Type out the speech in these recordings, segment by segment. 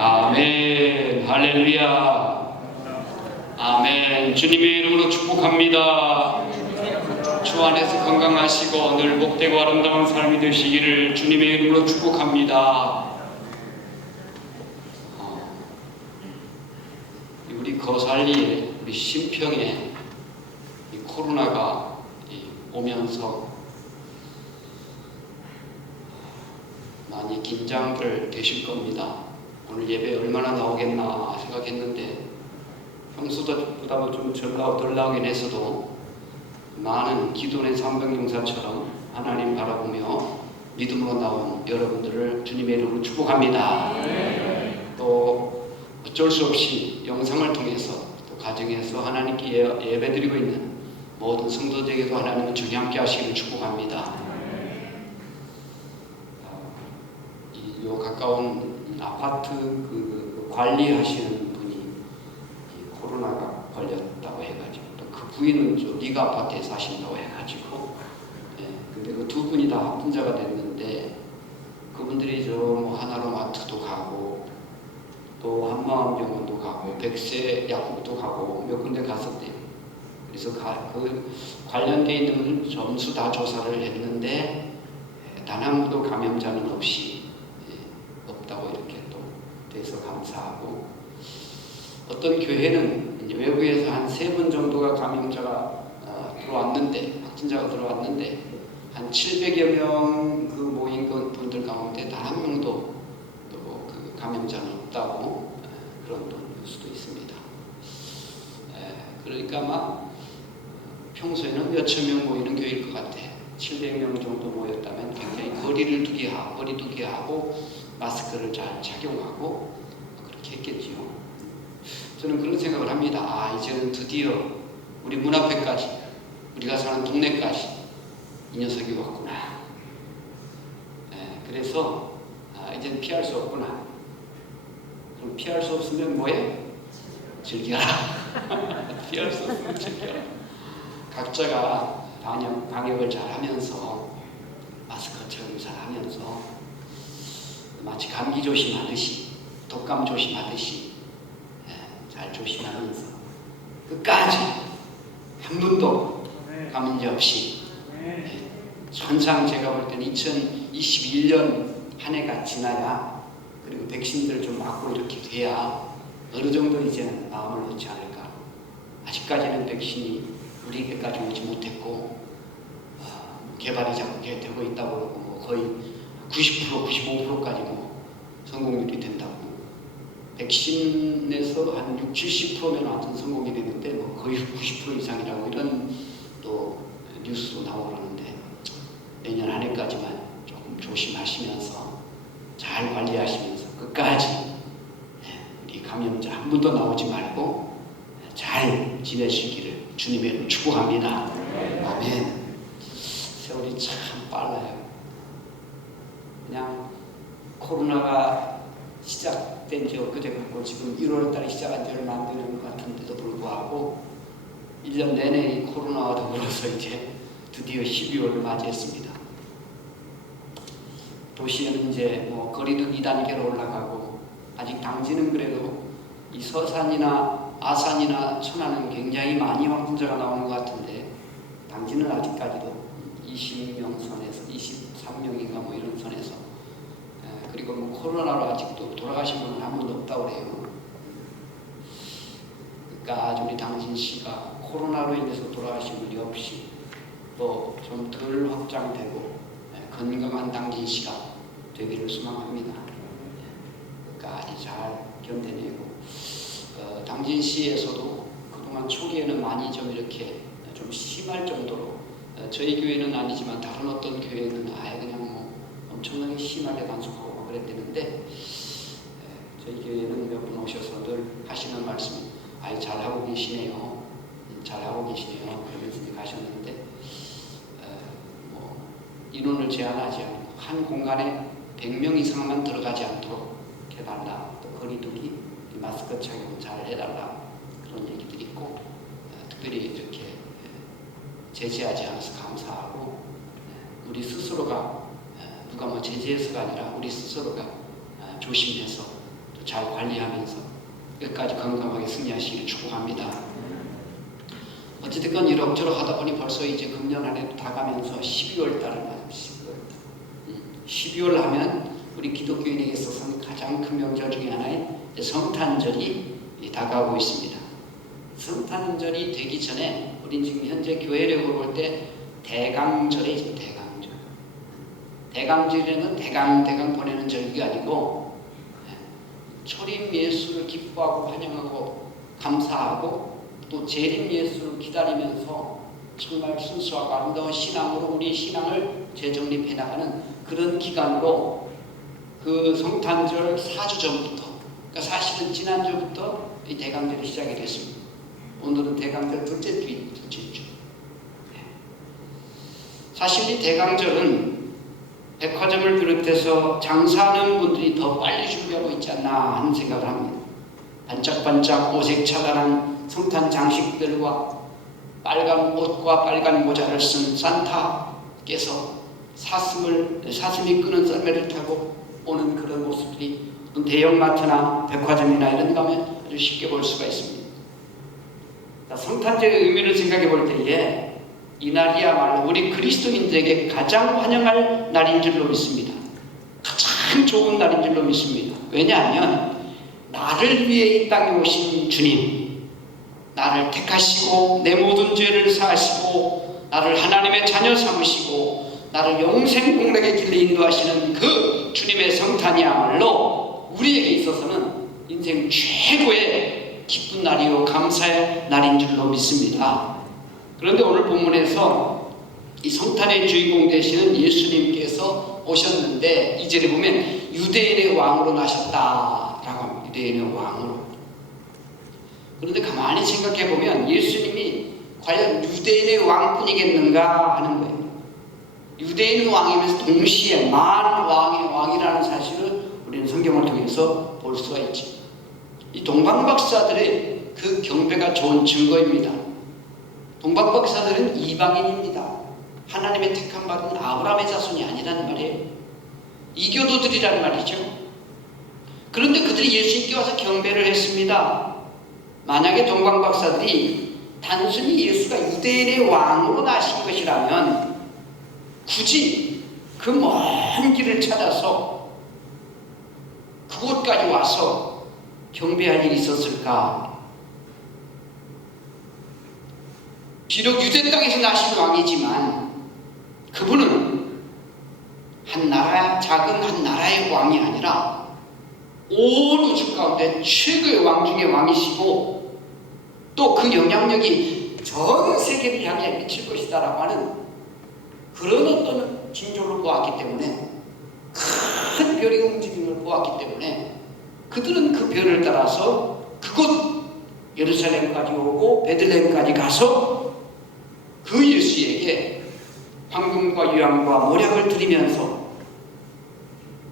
아멘. 할렐루야. 아멘. 주님의 이름으로 축복합니다. 주 안에서 건강하시고 늘 복되고 아름다운 삶이 되시기를 주님의 이름으로 축복합니다. 우리 거살리에, 우리 신평에 이 코로나가 오면서 많이 긴장들 되실 겁니다. 오늘 예배 얼마나 나오겠나 생각했는데 평소보다 좀 덜 나오긴 했어도 많은 기도의 삼병용사처럼 하나님 바라보며 믿음으로 나온 여러분들을 주님의 이름으로 축복합니다. 또 어쩔 수 없이 영상을 통해서 또 가정에서 하나님께 예배드리고 있는 모든 성도들에게도 하나님은 주님 함께 하시기를 축복합니다. 이 가까운 아파트 관리하시는 분이 코로나가 걸렸다고 해가지고 또 그 부인은 저 리가 아파트에 사신다고 해가지고 근데 그 두 분이 다 확진자가 됐는데 그분들이 저 하나로마트도 가고 또 한마음병원도 가고 백세 약국도 가고 몇 군데 갔었대요. 그래서 그 관련되어 있는 분 전수 다 조사를 했는데 단 한 분도 감염자는 없이 없다고 이렇게 또 돼서 감사하고, 어떤 교회는 외부에서 한 3분 정도가 감염자가 들어왔는데, 확진자가 들어왔는데 한 700여 명 그 모인 분들 가운데 단 한 명도 그 감염자는 없다고 그런 또 뉴스도 있습니다. 그러니까 막 평소에는 몇천 명 모이는 교회일 것 같아. 700명 정도 모였다면 굉장히 거리두기 하고 마스크를 잘 착용하고 그렇게 했겠지요. 저는 그런 생각을 합니다. 이제는 드디어 우리 문 앞에까지, 우리가 사는 동네까지 이 녀석이 왔구나. 그래서 이제는 피할 수 없구나. 그럼 피할 수 없으면 뭐해? 즐겨라. 피할 수 없으면 즐겨라. 각자가 방역을 잘 하면서, 마스크 착용 잘 하면서, 마치 감기 조심하듯이, 독감 조심하듯이 잘 조심하면서 끝까지 한 분도 감염자 없이, 항상 제가 볼 때는 2021년 한 해가 지나야, 그리고 백신들을 좀 맞고 이렇게 돼야 어느 정도 이제는 마음을 놓지 않을까. 아직까지는 백신이 우리에게까지 오지 못했고 개발이 자꾸 되고 있다고 그러고 거의 90%, 95%까지 성공률이 된다고. 백신에서 한 60, 70%면 완전 성공이 되는데 거의 90% 이상이라고 이런 또 뉴스도 나오고 그러는데, 내년 한 해까지만 조금 조심하시면서 잘 관리하시면서 끝까지 우리 감염자 한 분도 나오지 말고 잘 지내시기를 주님의 이름으로 축복합니다. 아멘. 세월이 참 빨라요. 그냥 코로나가 시작된 지 엊그제 같고 지금 1월달에 시작한 지 얼마 안 되는 것 같은데도 불구하고 1년 내내 이 코로나와 더불어서 이제 드디어 12월을 맞이했습니다. 도시에는 이제 거리두기 2단계로 올라가고, 아직 당진은 그래도 이 서산이나 아산이나 천안은 굉장히 많이 확진자가 나오는 것 같은데, 당진은 아직까지도 20명 선에서 23명인가 이런 선에서, 그리고 코로나로 아직도 돌아가신 분은 한 분도 없다고 그래요. 그러니까 우리 당진시가 코로나로 인해서 돌아가신 분이 없이 또 좀 덜 확장되고 건강한 당진시가 되기를 소망합니다. 끝까지 잘 견뎌내고, 당진시에서도 그동안 초기에는 많이 좀 이렇게 좀 심할 정도로, 저희 교회는 아니지만 다른 어떤 교회는 아예 그냥 엄청나게 심하게 단속하고 그랬대는데, 저희 교회는 몇 분 오셔서 늘 하시는 말씀이 잘하고 계시네요. 잘하고 계시네요. 그러면서 이제 가셨는데, 인원을 제한하지 않고 한 공간에 100명 이상만 들어가지 않도록 해달라. 또 거리두기, 마스크 착용 잘 해달라. 그런 얘기들이 있고, 특별히 이렇게 제재하지 않아서 감사하고, 우리 스스로가 누가 제재해서가 아니라 우리 스스로가 조심해서 잘 관리하면서 끝까지 건강하게 승리하시길 축복합니다. 어찌됐건 이럭저럭 하다 보니 벌써 이제 금년 한 해도 다 가면서 12월 달을 맞았습니다. 12월 하면 우리 기독교인에게 있어서는 가장 큰 명절 중에 하나인 성탄절이 다가오고 있습니다. 성탄절이 되기 전에 우리 지금 현재 교회력을 볼 때 대강절에 있죠. 대강절. 대강절에는 대강 보내는 절기가 아니고 초림 예수를 기뻐하고 환영하고 감사하고 또 재림 예수를 기다리면서 정말 순수하고 아름다운 신앙으로 우리 신앙을 재정립해 나가는 그런 기간으로 그 성탄절 4주 전부터, 그러니까 사실은 지난주부터 이 대강절이 시작이 됐습니다. 오늘은 대강절 둘째 주. 사실 이 대강절은 백화점을 비롯해서 장사하는 분들이 더 빨리 준비하고 있지 않나 하는 생각을 합니다. 반짝반짝 오색차단한 성탄 장식들과 빨간 옷과 빨간 모자를 쓴 산타께서 사슴이 끄는 썰매를 타고 오는 그런 모습들이 대형마트나 백화점이나 이런 데 가면 아주 쉽게 볼 수가 있습니다. 성탄절의 의미를 생각해 볼 때에 이날이야말로 우리 그리스도인들에게 가장 환영할 날인 줄로 믿습니다. 가장 좋은 날인 줄로 믿습니다. 왜냐하면 나를 위해 이 땅에 오신 주님, 나를 택하시고 내 모든 죄를 사하시고 나를 하나님의 자녀 삼으시고 나를 영생 공덕의 길로 인도하시는 그 주님의 성탄이야말로 우리에게 있어서는 인생 최고의 기쁜 날이요 감사의 날인 줄로 믿습니다. 그런데 오늘 본문에서 이 성탄의 주인공 되시는 예수님께서 오셨는데 2절에 보면 유대인의 왕으로 나셨다라고 합니다. 유대인의 왕으로. 그런데 가만히 생각해 보면 예수님이 과연 유대인의 왕뿐이겠는가 하는 거예요. 유대인 왕이면서 동시에 만 왕의 왕이라는 사실을 우리는 성경을 통해서 볼 수가 있지. 이 동방박사들의 그 경배가 좋은 증거입니다. 동방박사들은 이방인입니다. 하나님의 택함 받은 아브라함의 자손이 아니라는 말이에요. 이교도들이란 말이죠. 그런데 그들이 예수님께 와서 경배를 했습니다. 만약에 동방박사들이 단순히 예수가 유대인의 왕으로 나신 것이라면 굳이 그 먼 길을 찾아서 그곳까지 와서 경배할 일이 있었을까? 비록 유대 땅에서 나신 왕이지만 그분은 작은 한 나라의 왕이 아니라 온 우주 가운데 최고의 왕 중의 왕이시고 또 그 영향력이 전 세계를 향해 미칠 것이다라고 하는 그런 어떤 징조를 보았기 때문에 큰 별의 움직임을 보았기 때문에 그들은 그 별을 따라서 그곳 예루살렘까지 오고 베들레헴까지 가서 그 예수에게 황금과 유향과 모략을 드리면서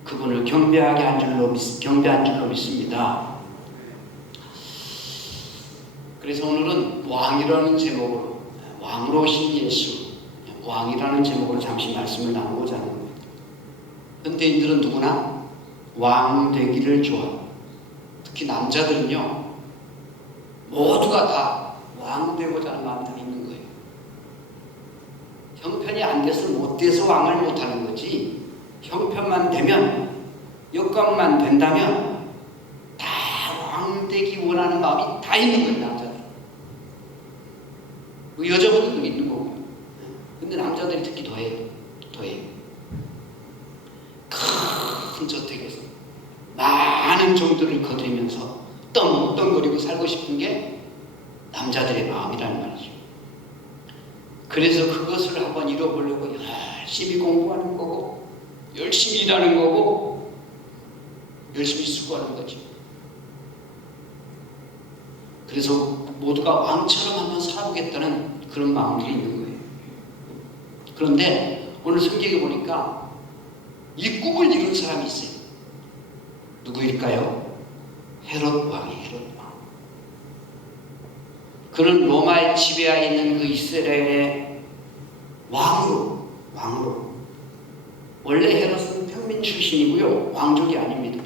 그분을 경배한 줄로 믿습니다. 그래서 오늘은 왕이라는 제목으로 왕으로 오신 예수, 왕이라는 제목으로 잠시 말씀을 나누고자 하는 겁니다. 현대인들은 누구나 왕 되기를 좋아합니다. 특히 남자들은요 모두가 다 왕 되고자 하는 마음들이 있는 거예요. 형편이 안 돼서 못 돼서 왕을 못 하는 거지, 형편만 되면 여건만 된다면 다 왕 되기 원하는 마음이 다 있는 거예요. 남자들. 여자분들도 있는 거고. 근데 남자들이 특히 더해요. 큰 저택에서 많은 종들을 거두면서 떵떵거리고 살고 싶은 게 남자들의 마음이라는 말이죠. 그래서 그것을 한번 이뤄보려고 열심히 공부하는 거고 열심히 일하는 거고 열심히 수고하는 거지. 그래서 모두가 왕처럼 한번 살아보겠다는 그런 마음들이 있는 거예요. 그런데 오늘 성경에 보니까 이 꿈을 이룬 사람이 있어요. 누구일까요? 헤롯 왕이에요. 헤롯 왕. 그는 로마의 지배하에 있는 그 이스라엘의 왕으로 원래 헤롯은 평민 출신이고요 왕족이 아닙니다.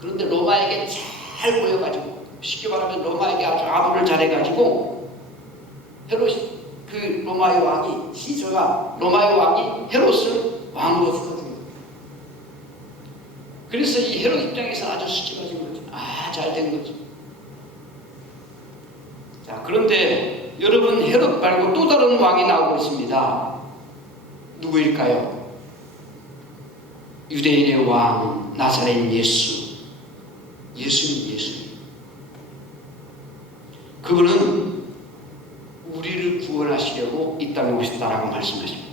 그런데 로마에게 잘 보여가지고, 쉽게 말하면 로마에게 아주 아부를 잘해가지고 헤롯이, 그 로마의 왕이, 시저가 로마의 왕이 헤롯을 왕으로 세웠거든요. 그래서 이 헤롯 입장에서는 아주 수치가진 거죠. 잘 된 거죠. 자, 그런데 여러분, 헤롯 말고 또 다른 왕이 나오고 있습니다. 누구일까요? 유대인의 왕 나사렛 예수. 예수님. 그분은 우리를 구원하시려고 이 땅에 오셨다라고 말씀하십니다.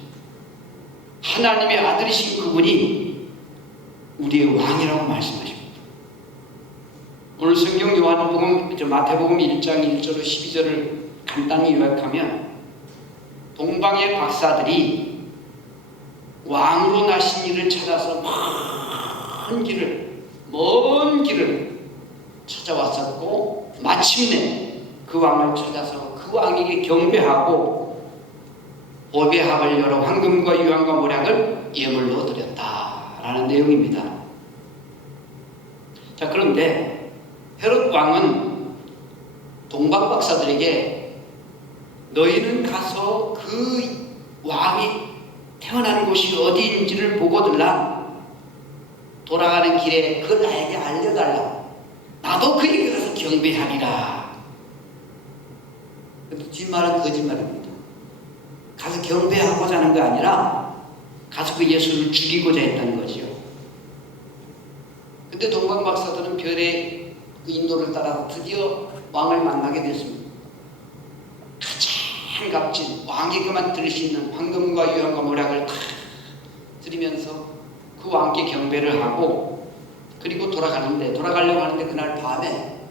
하나님의 아들이신 그분이 우리의 왕이라고 말씀하십니다. 오늘 성경 마태복음 1장 1절로 12절을 간단히 요약하면, 동방의 박사들이 왕으로 나신 이를 찾아서 먼 길을 찾아왔었고, 마침내 그 왕을 찾아서 그 왕에게 경배하고 보배합을 열어 황금과 유황과 모략을 예물로 드렸다라는 내용입니다. 자, 그런데 헤롯 왕은 동방 박사들에게 너희는 가서 그 왕이 태어난 곳이 어디인지를 보고들라. 돌아가는 길에 그걸 나에게 알려달라. 나도 그에게 가서 경배하리라. 근데 뒷말은 거짓말입니다. 가서 경배하고자 하는 게 아니라 가서 그 예수를 죽이고자 했다는 거지요. 근데 동방 박사들은 별의 그 인도를 따라서 드디어 왕을 만나게 됐습니다. 가장 값진 왕에게만 드릴 수 있는 황금과 유황과 모략을 다 드리면서 그 왕께 경배를 하고, 그리고 돌아가려고 하는데 그날 밤에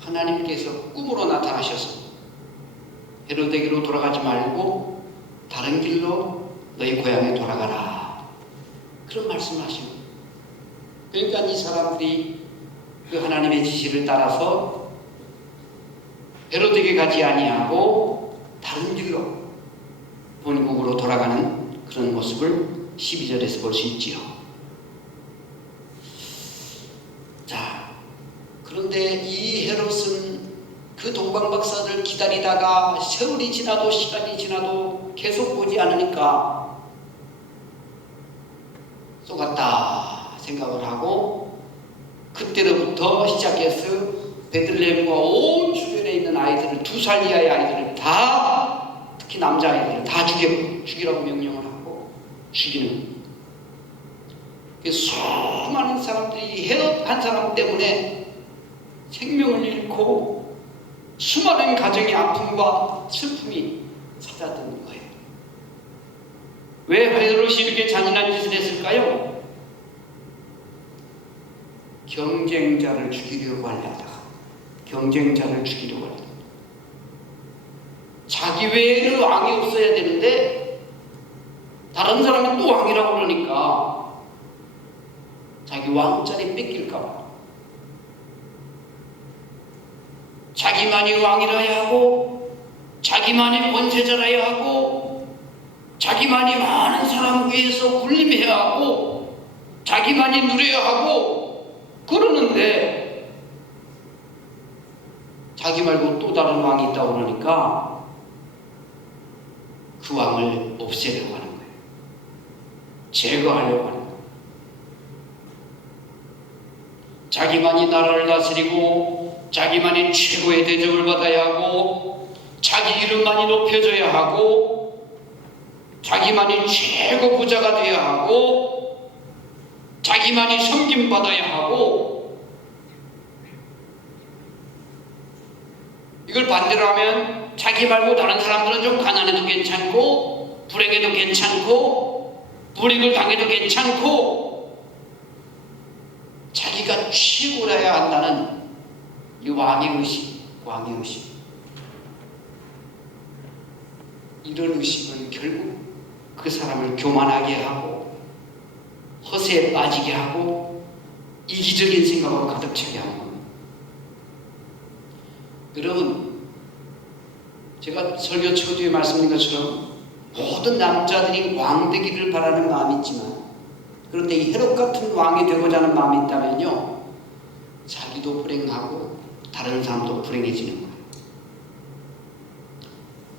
하나님께서 꿈으로 나타나셔서 헤롯에게로 돌아가지 말고 다른 길로 너희 고향에 돌아가라, 그런 말씀을 하십니다. 그러니까 이 사람들이 그 하나님의 지시를 따라서 헤롯에게 가지 아니하고 다른 길로 본국으로 돌아가는 그런 모습을 12절에서 볼 수 있지요. 자, 그런데 이 헤롯은 그 동방박사를 기다리다가 세월이 지나도 시간이 지나도 계속 보지 않으니까 속았다 생각을 하고, 그때로부터 시작해서 베들레헴과 온 주변에 있는 아이들을, 2살 이하의 아이들을 다, 특히 남자아이들을 다 죽이라고 명령을 하고 죽이는, 수많은 사람들이 헤롯 한 사람 때문에 생명을 잃고 수많은 가정의 아픔과 슬픔이 찾아드는 거예요. 왜 헤롯이 이렇게 잔인한 짓을 했을까요? 경쟁자를 죽이려고 하려다가, 자기 외에는 왕이 없어야 되는데 다른 사람이 또 왕이라고 그러니까 자기 왕자리 뺏길까, 자기만이 왕이라야 하고, 자기만이 권세자라야 하고, 자기만이 많은 사람 위해서 군림해야 하고, 자기만이 누려야 하고 그러는데, 자기 말고 또 다른 왕이 있다고 그러니까 그 왕을 없애려고 하는 거예요. 제거하려고 하는 거예요. 자기만이 나라를 다스리고, 자기만이 최고의 대접을 받아야 하고, 자기 이름만이 높여져야 하고, 자기만이 최고 부자가 되어야 하고, 자기만이 섬김받아야 하고, 이걸 반대로 하면 자기 말고 다른 사람들은 좀 가난해도 괜찮고, 불행해도 괜찮고, 불이익을 당해도 괜찮고, 자기가 최고라야 한다는 이 왕의 의식. 이런 의식은 결국 그 사람을 교만하게 하고, 허세에 빠지게 하고, 이기적인 생각으로 가득 차게 하는 겁니다. 여러분, 제가 설교 초두에 말씀드린 것처럼 모든 남자들이 왕 되기를 바라는 마음이 있지만, 그런데 이 헤롯 같은 왕이 되고자 하는 마음이 있다면요, 자기도 불행하고 다른 사람도 불행해지는 거예요.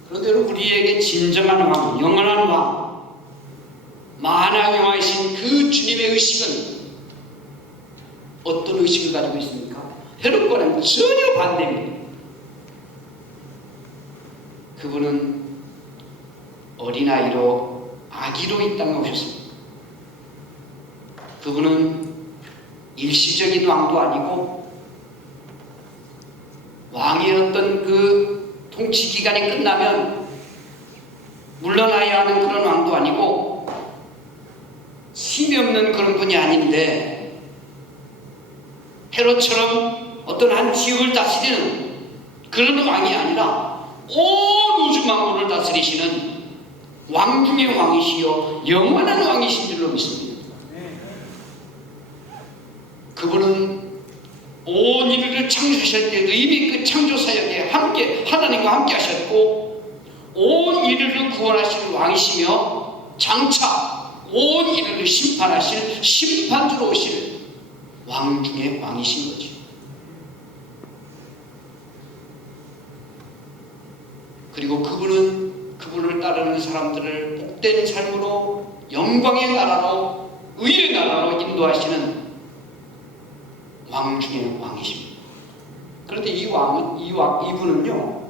그런데 우리에게 진정한 왕, 영원한 왕, 만왕의 왕이신 그 주님의 의식은 어떤 의식을 가지고 있습니까? 헤롯과는 전혀 반대입니다. 그분은 어린아이로 아기로 이 땅에 오셨습니다. 그분은 일시적인 왕도 아니고 왕의 어떤 그 통치 기간이 끝나면 물러나야 하는 그런 왕도 아니고 힘이 없는 그런 분이 아닌데, 헤롯처럼 어떤 한 지역을 다스리는 그런 왕이 아니라 온 우주 만물을 다스리시는 왕 중의 왕이시여 영원한 왕이신 줄로 믿습니다. 그분은 온 인류를 창조하실 때도 이미 그 창조사역에 함께 하나님과 함께 하셨고, 온 인류를 구원하실 왕이시며 장차 온 인류를 심판하실 심판주로 오실 왕 중의 왕이신 거죠. 그리고 그분을 따르는 사람들을 복된 삶으로 영광의 나라로 의의 나라로 인도하시는 왕 중의 왕이십니다. 그런데 이분은요,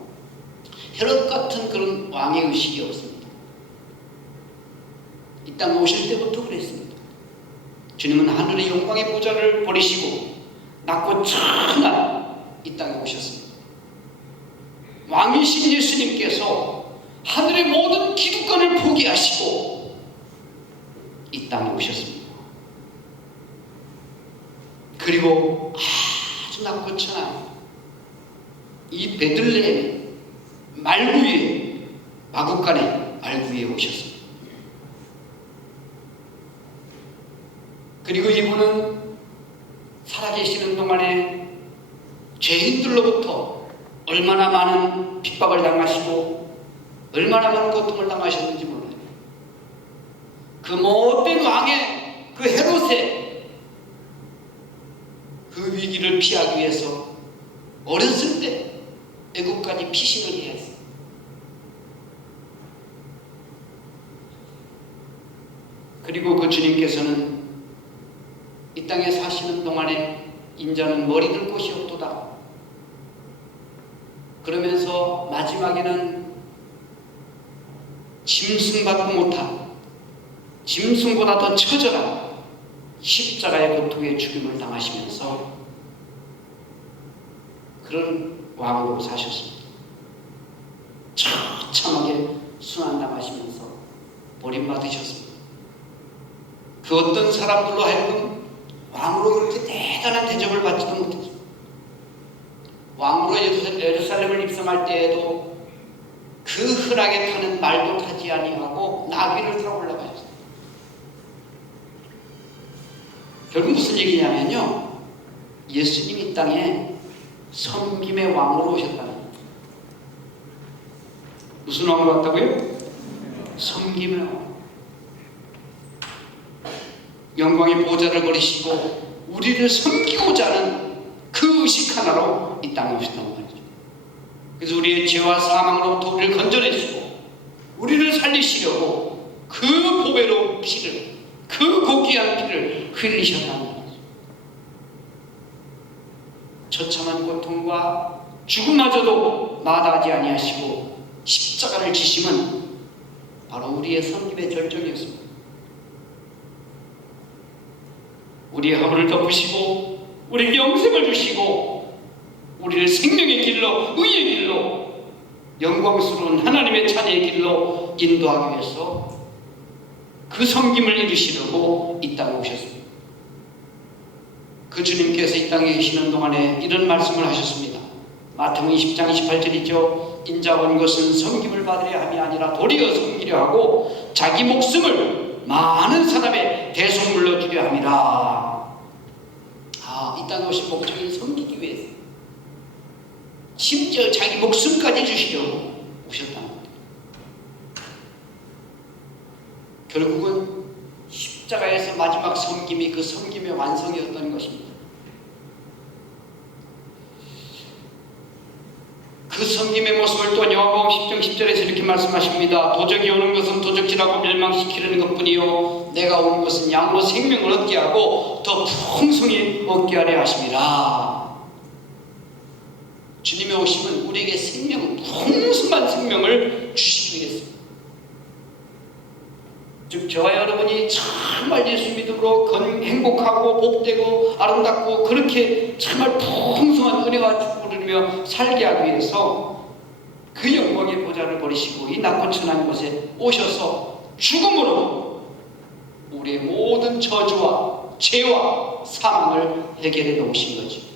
헤롯 같은 그런 왕의 의식이 없습니다. 이 땅에 오실 때부터 그랬습니다. 주님은 하늘의 영광의 보좌를 버리시고 낮고 천한 이 땅에 오셨습니다. 왕이신 예수님께서 하늘의 모든 기득권을 포기하시고 이 땅에 오셨습니다. 그리고 아주 낮고 천한 이 베들레헴 말구에, 마구간의 말구에 오셨습니다. 그리고 이분은 살아계시는 동안에 죄인들로부터 얼마나 많은 핍박을 당하시고 얼마나 많은 고통을 당하셨는지 몰라요. 그 못된 왕의 그 헤롯의 그 위기를 피하기 위해서 어렸을 때 애국까지 피신을 해야 했어요. 그리고 그 주님께서는 이 땅에 사시는 동안에 인자는 머리 들 곳이 없도다 그러면서 마지막에는 짐승받고 못한, 짐승보다 더 처절한 십자가의 고통의 죽임을 당하시면서 그런 왕으로 사셨습니다. 처참하게 순환당하시면서 버림받으셨습니다. 그 어떤 사람들로 하여금 왕으로 그렇게 대단한 대접을 받지도 못했습니다. 왕으로 예루살렘을 입성할 때에도 그 흔하게 타는 말도 타지 아니하고 나귀를 타고 올라가셨습니다. 결국 무슨 얘기냐면요, 예수님이 이 땅에 섬김의 왕으로 오셨다는 거예요. 무슨 왕으로 왔다고요? 섬김의 왕. 영광의 보좌를 버리시고 우리를 섬기고자 하는 그 의식 하나로 이 땅에 오셨단 말이죠. 그래서 우리의 죄와 사망으로부터 우리를 건져내시고 우리를 살리시려고 그 보배로운 피를, 그 고귀한 피를 흘리셨단 말이죠. 처참한 고통과 죽음마저도 마다하지 아니하시고 십자가를 지심은 바로 우리의 섬김의 절정이었습니다. 우리의 허물을 덮으시고 우리에게 영생을 주시고 우리를 생명의 길로, 의의 길로, 영광스러운 하나님의 자녀의 길로 인도하기 위해서 그 섬김을 이루시려고 이 땅에 오셨습니다. 그 주님께서 이 땅에 계시는 동안에 이런 말씀을 하셨습니다. 마태복음 20장 28절이죠. 인자가 온 것은 섬김을 받으려 함이 아니라 도리어 섬기려 하고 자기 목숨을 많은 사람의 대속물로 주려 함이라. 이 땅에 오신 목적이 섬기기 위해서, 심지어 자기 목숨까지 주시려고 오셨다는 겁니다. 결국은 십자가에서 마지막 섬김이 그 섬김의 완성이었다는 것입니다. 그 섬김의 모습을 또 요한복음 10장 10절에서 이렇게 말씀하십니다. 도적이 오는 것은 도적질하고 멸망시키려는 것뿐이요 내가 온 것은 양으로 생명을 얻게 하고 더 풍성히 얻게 하려 하심이라. 주님의 오심은 우리에게 풍성한 생명을 주시기 위해서, 즉 저와 여러분이 정말 예수 믿음으로 행복하고 복되고 아름답고 그렇게 정말 풍성한 은혜와 축복을 누리며 살게 하기 위해서 그 영광의 보좌를 버리시고 이 낙고천한 곳에 오셔서 죽음으로 우리의 모든 저주와 죄와 사망을 해결해 놓으신 거지.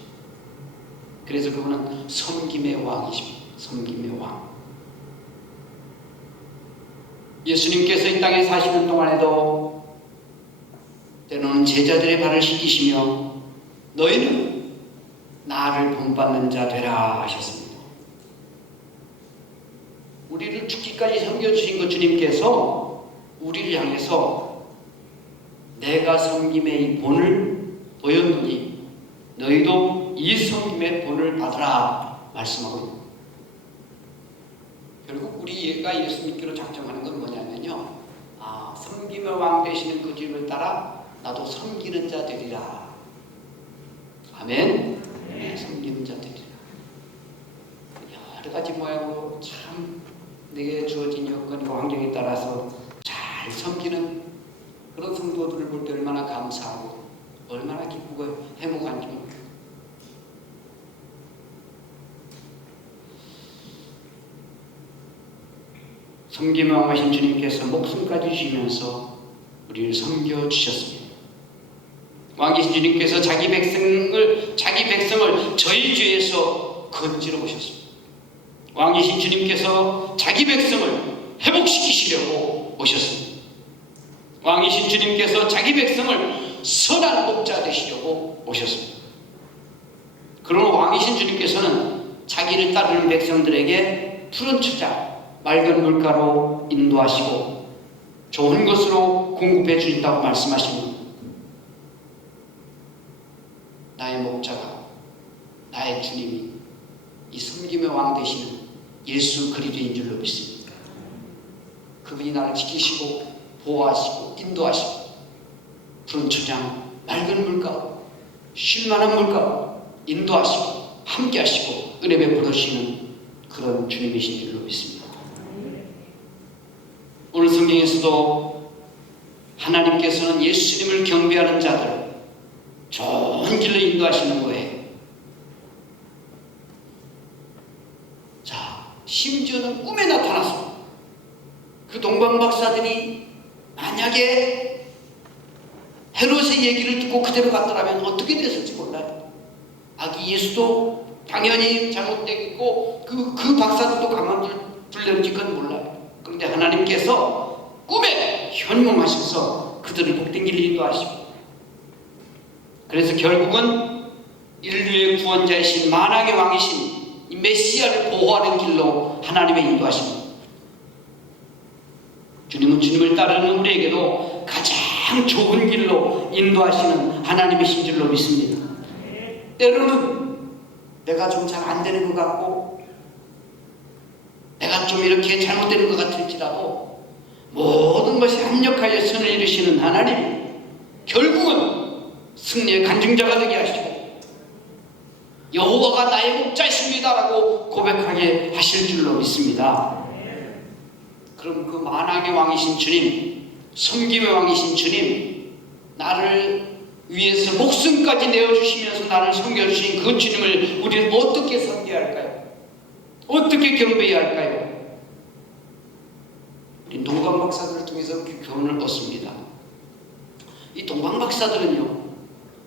그래서 그분은 섬김의 왕이십니다. 섬김의 왕. 예수님께서 이 땅에 사시는 동안에도 때로는 제자들의 발을 씻기시며 너희는 나를 본받는 자 되라 하셨습니다. 우리를 죽기까지 섬겨주신 그 주님께서 우리를 향해서 내가 섬김의 이 본을 보였느니 너희도 이 섬김의 본을 받으라 말씀하고 있습니다. 결국 우리가 예수 믿기로 작정하는 건 뭐냐면요, 섬김의 왕 되시는 그 주님을 따라 나도 섬기는 자 되리라. 아멘. 네, 섬기는 자 되리라. 여러 가지 모양으로 참 내게 주어진 여건과 환경에 따라서 잘 섬기는 그런 성도들을 볼 때 얼마나 감사하고 얼마나 기쁘고 행복한지 모르겠어요. 섬김의 왕이신 주님께서 목숨까지 주시면서 우리를 섬겨주셨습니다. 왕이신 주님께서 자기 백성을 저희 죄에서 건지러 오셨습니다. 왕이신 주님께서 자기 백성을 회복시키시려고 오셨습니다. 왕이신 주님께서 자기 백성을 선한 목자 되시려고 오셨습니다. 그러나 왕이신 주님께서는 자기를 따르는 백성들에게 푸른 추자, 맑은 물가로 인도하시고 좋은 것으로 공급해 주신다고 말씀하십니다. 나의 목자가, 나의 주님이 이 섬김의 왕 되시는 예수 그리스도인 줄로 믿습니다. 그분이 나를 지키시고 보호하시고 인도하시고 푸른 초장, 맑은 물가, 쉴만한 물가 인도하시고 함께하시고 은혜 베풀어 주시는 그런 주님이신 줄로 믿습니다. 오늘 성경에서도 하나님께서는 예수님을 경배하는 자들 좋은 길로 인도하시는 거예요. 자, 심지어는 꿈에 나타났습니다. 그 동방 박사들이 만약에 헤롯의 얘기를 듣고 그대로 갔더라면 어떻게 됐을지 몰라요. 아기 예수도 당연히 잘못되겠고 그 박사들도 가만둘는지 그건 몰라요. 그런데 하나님께서 꿈에 현몽하셔서 그들을 복된 길로 인도하시고, 그래서 결국은 인류의 구원자이신 만왕의 왕이신 이 메시아를 보호하는 길로 하나님의 인도하십니다. 주님은 주님을 따르는 우리에게도 가장 좋은 길로 인도하시는 하나님이신 줄로 믿습니다. 때로는 내가 좀 잘 안 되는 것 같고 내가 좀 이렇게 잘못되는 것 같을지라도 모든 것이 합력하여 선을 이루시는 하나님, 결국은 승리의 간증자가 되게 하시고 여호와가 나의 목자이십니다 라고 고백하게 하실 줄로 믿습니다. 그럼 그 만왕의 왕이신 주님, 섬김의 왕이신 주님, 나를 위해서 목숨까지 내어주시면서 나를 섬겨주신 그 주님을 우리는 어떻게 섬겨야 할까요? 어떻게 경배해야 할까요? 우리 동방 박사들을 통해서 그 교훈을 얻습니다. 이 동방 박사들은요,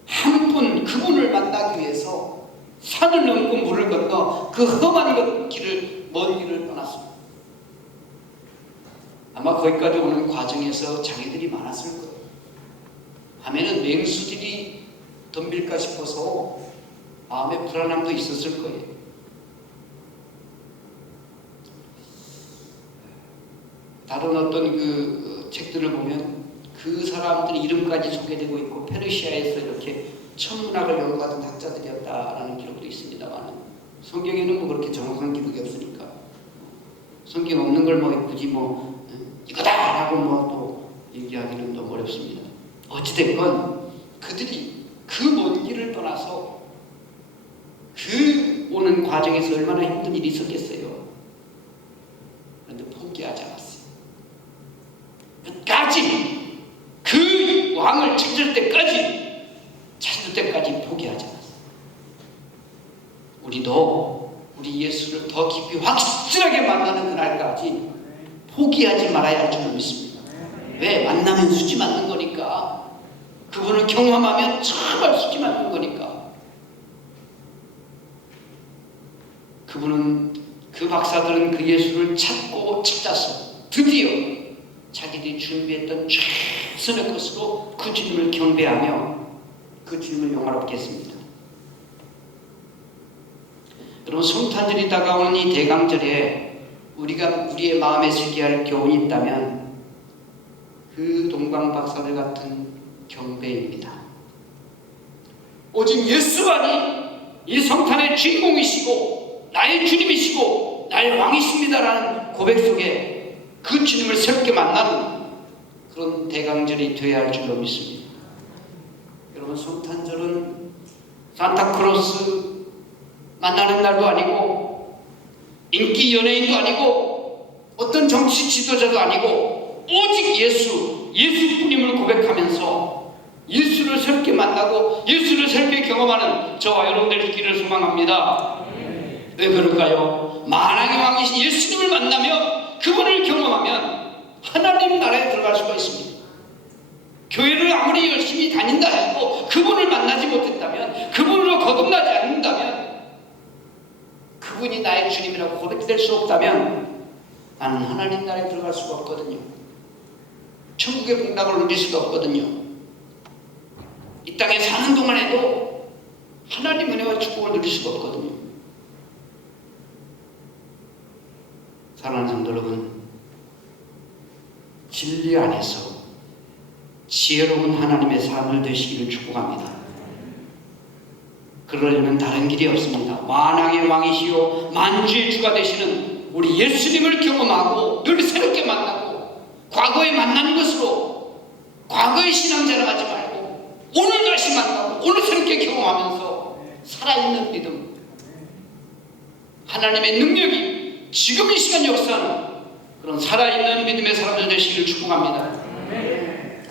한 분 그분을 만나기 위해서 산을 넘고 물을 건너 그 험한 먼 길을 떠났습니다. 아마 거기까지 오는 과정에서 장애들이 많았을 거예요. 밤에는 맹수들이 덤빌까 싶어서 마음의 불안함도 있었을 거예요. 다른 어떤 그 책들을 보면 그 사람들의 이름까지 소개되고 있고 페르시아에서 이렇게 천문학을 연구하던 학자들이었다라는 기록도 있습니다만, 성경에는 뭐 그렇게 정확한 기록이 없으니까 성경 없는 걸 뭐 굳이 뭐 이거다라고 뭐 또 얘기하기는 너무 어렵습니다. 어찌됐건 그들이 그 먼 길을 떠나서 그 오는 과정에서 얼마나 힘든 일이 있었겠어요. 그런데 포기하지 않았어요. 끝까지 그 왕을 찾을 때까지 포기하지 않았어요. 우리도 우리 예수를 더 깊이 확실하게 만나는 그날까지 포기하지 말아야 할 줄 믿습니다. 왜? 만나면 수지 맞는 거니까. 그분을 경험하면 정말 수지 맞는 거니까. 그 박사들은 그 예수를 찾아서 드디어 자기들이 준비했던 최선의 것으로 그 주님을 경배하며 그 주님을 영화롭게 했습니다. 여러분, 성탄절이 다가오는 이 대강절에 우리가 우리의 마음에 새겨야 할 교훈이 있다면 그 동방 박사들 같은 경배입니다. 오직 예수만이 이 성탄의 주인공이시고 나의 주님이시고 나의 왕이십니다라는 고백 속에 그 주님을 새롭게 만나는 그런 대강절이 되어야 할 줄로 믿습니다. 여러분, 성탄절은 산타크로스 만나는 날도 아니고 인기 연예인도 아니고 어떤 정치 지도자도 아니고 오직 예수님을 고백하면서 예수를 새롭게 만나고 예수를 새롭게 경험하는 저와 여러분들 있기를 소망합니다. 왜 그럴까요? 만왕의 왕이신 예수님을 만나며 그분을 경험하면 하나님 나라에 들어갈 수가 있습니다. 교회를 아무리 열심히 다닌다 해도 그분을 만나지 못했다면, 그분으로 거듭나지 않는다면, 그분이 나의 주님이라고 고백될 수 없다면 나는 하나님 나라에 들어갈 수가 없거든요. 천국의 복락을 누릴 수가 없거든요. 이 땅에 사는 동안에도 하나님 은혜와 축복을 누릴 수가 없거든요. 사랑하는 성도 여러분, 진리 안에서 지혜로운 하나님의 삶을 되시기를 축복합니다. 그러려면 다른 길이 없습니다. 만왕의 왕이시요 만주의 주가 되시는 우리 예수님을 경험하고 늘 새롭게 만나고, 과거에 만난 것으로 과거의 신앙자를 하지 말고 오늘 다시 만나고 오늘 새롭게 경험하면서 살아있는 믿음, 하나님의 능력이 지금 이 시간 역사하는 그런 살아있는 믿음의 사람들 되시기를 축복합니다.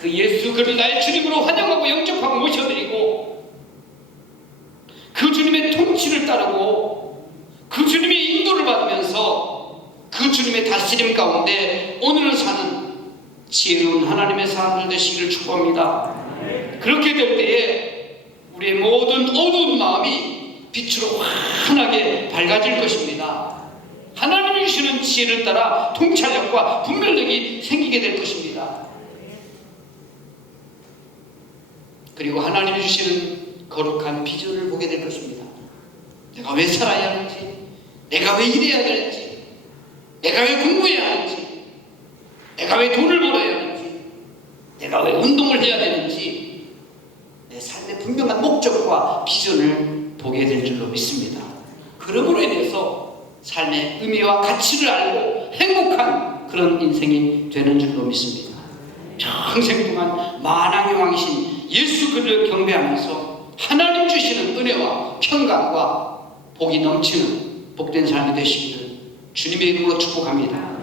그 예수 그를 나의 주님으로 환영하고 영접하고 모셔드리고 그 주님의 통치를 따르고 그 주님의 인도를 받으면서 그 주님의 다스림 가운데 오늘을 사는 지혜로운 하나님의 사람들 되시기를 축복합니다. 그렇게 될 때에 우리의 모든 어두운 마음이 빛으로 환하게 밝아질 것입니다. 하나님이 주시는 지혜를 따라 통찰력과 분별력이 생기게 될 것입니다. 그리고 하나님이 주시는 거룩한 비전을 보게 될 것입니다. 내가 왜 살아야 하는지, 내가 왜 일해야 되는지, 내가 왜 공부해야 하는지, 내가 왜 돈을 벌어야 하는지, 내가 왜 운동을 해야 되는지 내 삶의 분명한 목적과 비전을 보게 될 줄로 믿습니다. 그러므로 인해서 삶의 의미와 가치를 알고 행복한 그런 인생이 되는 줄로 믿습니다. 평생 동안 만왕의 왕이신 예수 그를 경배하면서 하나님 주시는 은혜와 평강과 복이 넘치는 복된 삶이 되시기를 주님의 이름으로 축복합니다.